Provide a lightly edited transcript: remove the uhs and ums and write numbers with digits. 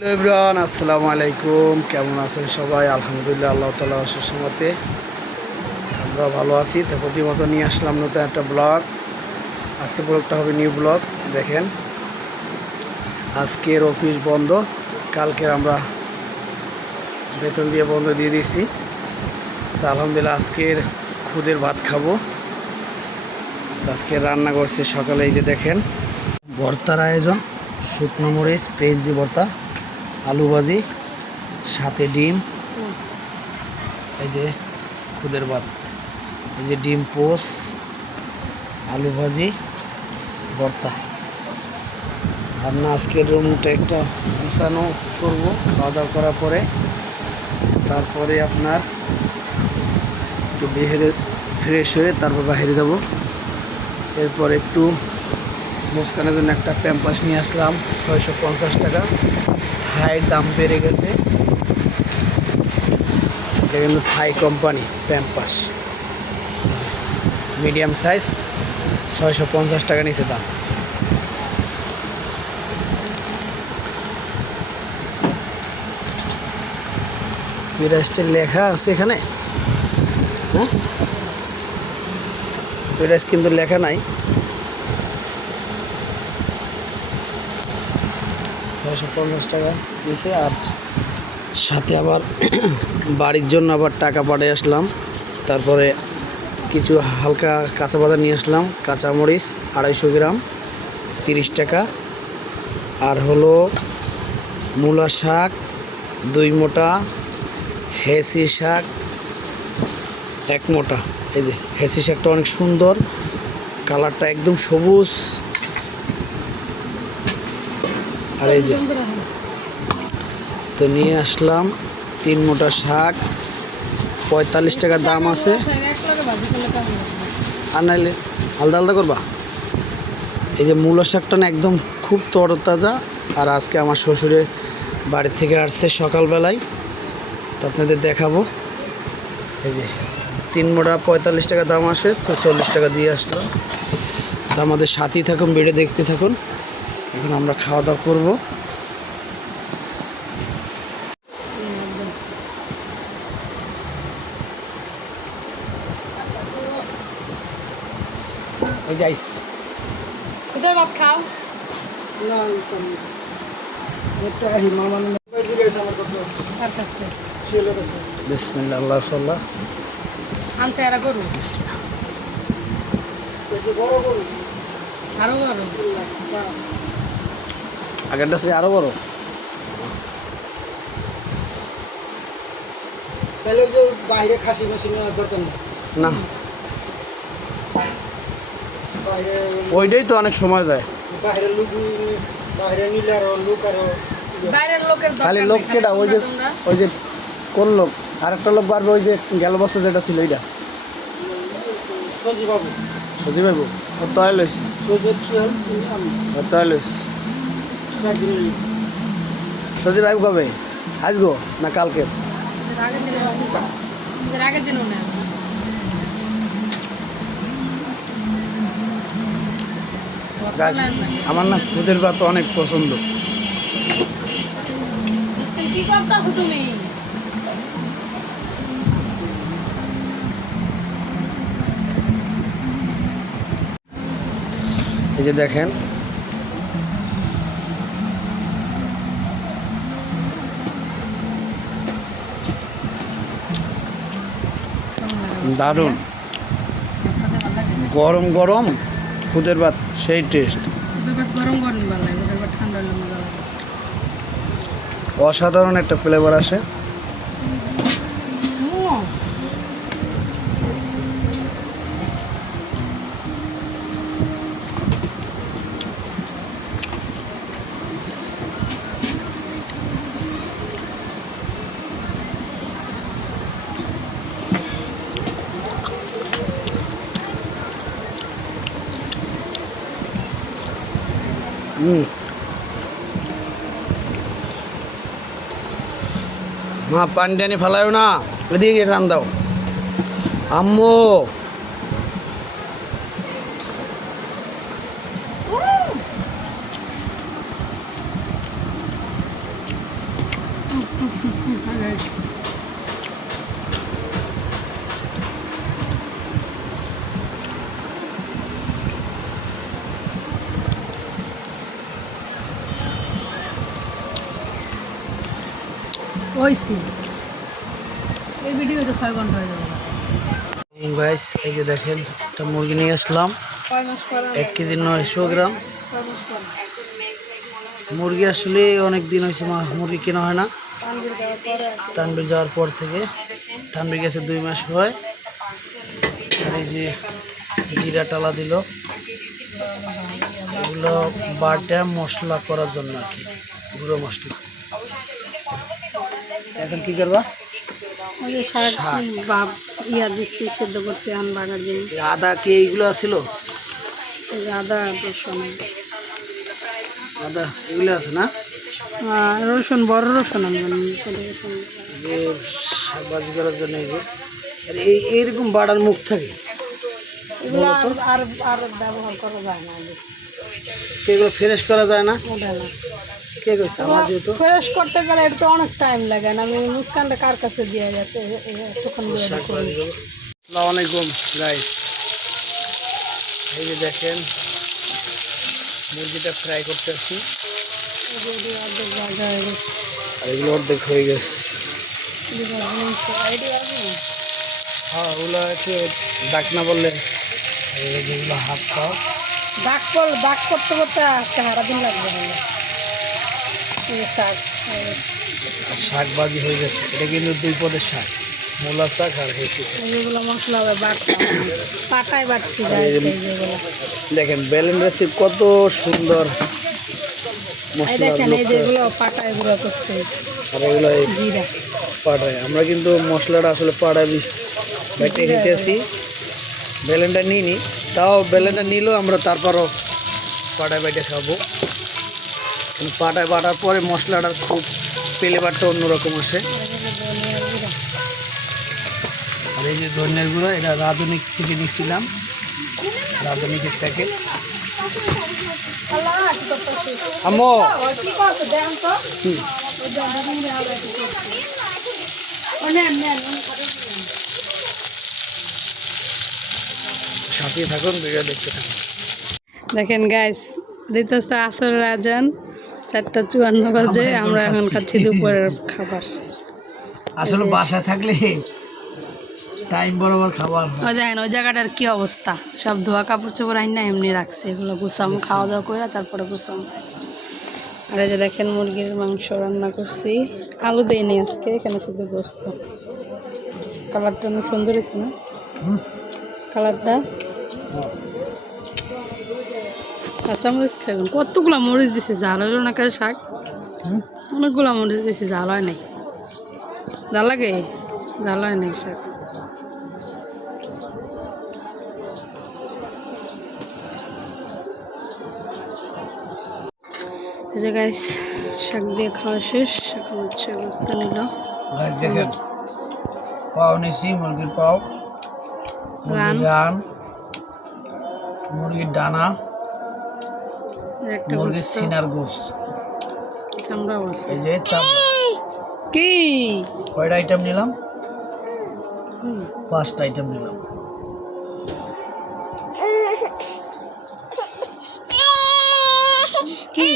Hello everyone, আসসালামু আলাইকুম। কেমন আছেন সবাই? আলহামদুলিল্লাহ, আল্লাহ তাআলা অশেষ রহমতে আমরা ভালো আছি। তো প্রতিমতো নিয়ে আসলাম নতুন একটা ব্লগ। আজকে ব্লগটা হবে নিউ ব্লগ। দেখেন, আজকের অফিস বন্ধ, কালকের আমরা বেতন দিয়ে বন্ধ দিয়ে দিয়েছি। তো আলহামদুলিল্লাহ আজকের খুদের ভাত খাবো। আজকে রান্না করছে সকালে, এই যে দেখেন ভর্তার আয়োজন, শুকনো মরিচ পেঁয়াজ দিয়ে ভর্তা, আলু ভাজি, সাথে ডিম, এই যে খুদের ভাত, এই যে ডিম পোস, আলু ভাজি, ভর্তা। আর না, আজকের রুমটা একটা গুছানো করবো খাওয়া দাওয়া করার পরে। তারপরে আপনার একটু বেহেরে ফ্রেশ হয়ে তারপর বাইরে যাব। এরপর একটু মুস্কানের জন্য একটা প্যাম্পাস নিয়ে আসলাম, 650 টাকা। থাই দাম বেড়ে গেছে, এটা কিন্তু থাই কোম্পানি প্যাম্পাস, মিডিয়াম সাইজ, 650 টাকা নিচে দাম। প্রাইসটা লেখা আছে এখানে, হ্যাঁ প্রাইস কিন্তু লেখা নাই। 650 টাকা নিচে। আর সাথে আবার বাড়ির জন্য আবার টাকা পাঠিয়ে আসলাম। তারপরে কিছু হালকা কাঁচা বাজার নিয়ে আসলাম, কাঁচামরিচ 250 গ্রাম 30 টাকা। আর হলো মূলা শাক 2 মোটা, হেসি শাক 1 মোটা। এই যে হেসি শাকটা অনেক সুন্দর, কালারটা একদম সবুজ। আর এই যে তো নিয়ে আসলাম 3 মোটা শাক, 45 টাকা দাম আছে। আর নাইলে আলাদা আলাদা করবা। এই যে মূলা শাকটা না একদম খুব তরতাজা। আর আজকে আমার শ্বশুরের বাড়ি থেকে আসছে সকালবেলায়, তো আপনাদের দেখাবো। এই যে 3 মোটা 45 টাকা দাম আসে, তো 40 টাকা দিয়ে আসলাম। তো আমাদের সাথেই থাকুন, ভিডিও দেখতে থাকুন। এখন আমরা খাওয়া দাওয়া করবো। ওই যাইস খুদের ভাত খাও না, বিসমিল্লাহ, আল্লাহ সাল্লাহ। আনছে এরা গরু আরো বড়, আগেরটা সে আরো বড়। তাহলে ওই যে বাইরে খাসি মাসি নেওয়ার দরকার নেই। না, বাইরে ওইটাই তো অনেক সময় যায়। বাইরের লোক, বাইরে নিলে আরো লোক আরো বাইরের লোকের দরকার খালি নেই, লোক কেটা, ওই যে তোমরা ওই যে কোন লোক, আরেকটা লোক বাড়বে, ওই যে গেল বছর যেটা ছিল ওইটা সজি বাবু সজি ভাইবো, ও তয় লইছি, সজি সোহেল তুমি আমি ও তয় লইছি। চাকরি সজি ভাই কবে আসবো না কালকে? আগের দিনও না গাছ, আমার না খুদের ভাত অনেক পছন্দ। কি করতেছো তুমি? এই যে দেখেন, দারুণ গরম গরম খুদের ভাত, সেই টেস্ট। গরম গরম ভালো লাগে, ঠান্ডা হলে মজা লাগে। অসাধারণ একটা ফ্লেভার আসে। মা পানি টানি ফেলায় না, এদিকে রান দাও আম্মু। ওইসি এই ভিডিও তো 6 ঘন্টা হয়ে যাবে গাইস এই যে দেখেন একটা মুরগি নিয়ে আসলাম, কয় মাস পর 1 কেজি 900 গ্রাম কয় মাস পর মুরগি। আসলে অনেক দিন হয়েছে মুরগি কেনা হয় না, পানবির দেওয়ার পরে তানবীর যাওয়ার পর থেকে। তানবীর গেছে 2 মাস হয়। আর এই যে জিরা টালা দিল, এগুলো বাটা মশলা করার জন্য আর কি, গুঁড়ো মশলা। এখন কি করবা? ওই যে শাক বাপ ইয়া দিচ্ছি সেদ্ধ করছি আন বাগার দিন এই আদা কি এইগুলো আছিল? আদা রসুন আদা এগুলো আছে না? রসুন বড় রসুন আনবেন ছোট রসুন যে শাক ভাজি করার জন্য এই যে আর এইরকম বাড়ার মুখ থাকে, এগুলো আর আর ব্যবহার করা যায় না এগুলো ফ্রেশ করা যায় না। ওটা না কে কইছে? আমার যেহেতু ফ্রেশ করতে গেলে এটা তো অনেক টাইম লাগে না। আমি মুস্কানটা কার কাছে দিয়ে যাতে তখন শাক ভাজি করবো। আসসালামু আলাইকুম গাইস, এই যে দেখেন মুরগিটা ফ্রাই করতেছি আর এগুলো অর্ধেক হয়ে গেছে। হ্যাঁ ওগুলো একটু ডাক না বললে যেগুলো হাত খাও দাগ করতে করতে আজকে সারাদিন লাগবে বলে শাক শাক ভাজি হয়ে গেছে। এটা কিন্তু 2 পদের শাক, মূলা শাক আর হয়েছে। যেগুলো মশলা পাটায় বাটছি যেগুলো দেখেন ব্যালেন্স কত সুন্দর মশলা দেখেন এই যেগুলো পাটায় গুঁড়ো করছে আর এগুলো জিরা পাড়ায়। আমরা কিন্তু মশলাটা আসলে পাড়ায় বেটে খেতেছি, বেলেনটা নিইনি। তাও বেলেনটা নিলেও আমরা তারপরও পাড়ায় বেটে খাবো। পাটায় বাটার পরে মশলাটার খুব ফ্লেভারটা অন্যরকম আসে। আর এই যে ধনিয়ার গুঁড়ো, এটা রাঁধুনি থেকে নিচ্ছিলাম, রাঁধুনিকের প্যাকেট। আম্মু কি সাথে থাকুন, ভিডিও দেখতে থাকুন। দেখেন গাইস দিতেছে আসর রাজান 4:54 বাজে। আমরা এখন খাচ্ছি দুপুরের খাবার। আসলে বাসায় থাকলে টাইম বরাবর খাবার হয়। ওই দেখেন ওই জায়গাটার কি অবস্থা, সব ধোয়া কাপড় চোপড় আইন না এমনি রাখছে, এগুলো গুছাম খাওয়া দাওয়া করে তারপরে গুছাম। আর এই যে দেখেন মুরগির মাংস রান্না করছি, আলু দেয়নি আজকে, এখানে শুধু গোস্ত। কালারটা অনেক সুন্দর হয়েছে না কালারটা? কাঁচা মরিচ খাবেন? কতগুলো মরিচ দিছে, জাল হলো না কাজ শাক? অনেকগুলো মরিচ দিছে, জাল হয় নাই। জাল লাগে? জাল হয় নাই শাক। এই যে গাইস শাক দিয়ে খাওয়া শেষ, এখন হচ্ছে গোস্ত নিল। দেখেন পাও নিছি, মুরগির পাও, মুরগির রান, মুরগির ডানা, একটা মুরগির গোস্ত সিনার গোস, চামড়া বসে। এই যে চামড়া। কি কয়টা আইটেম নিলাম? 5টা আইটেম নিলাম। কি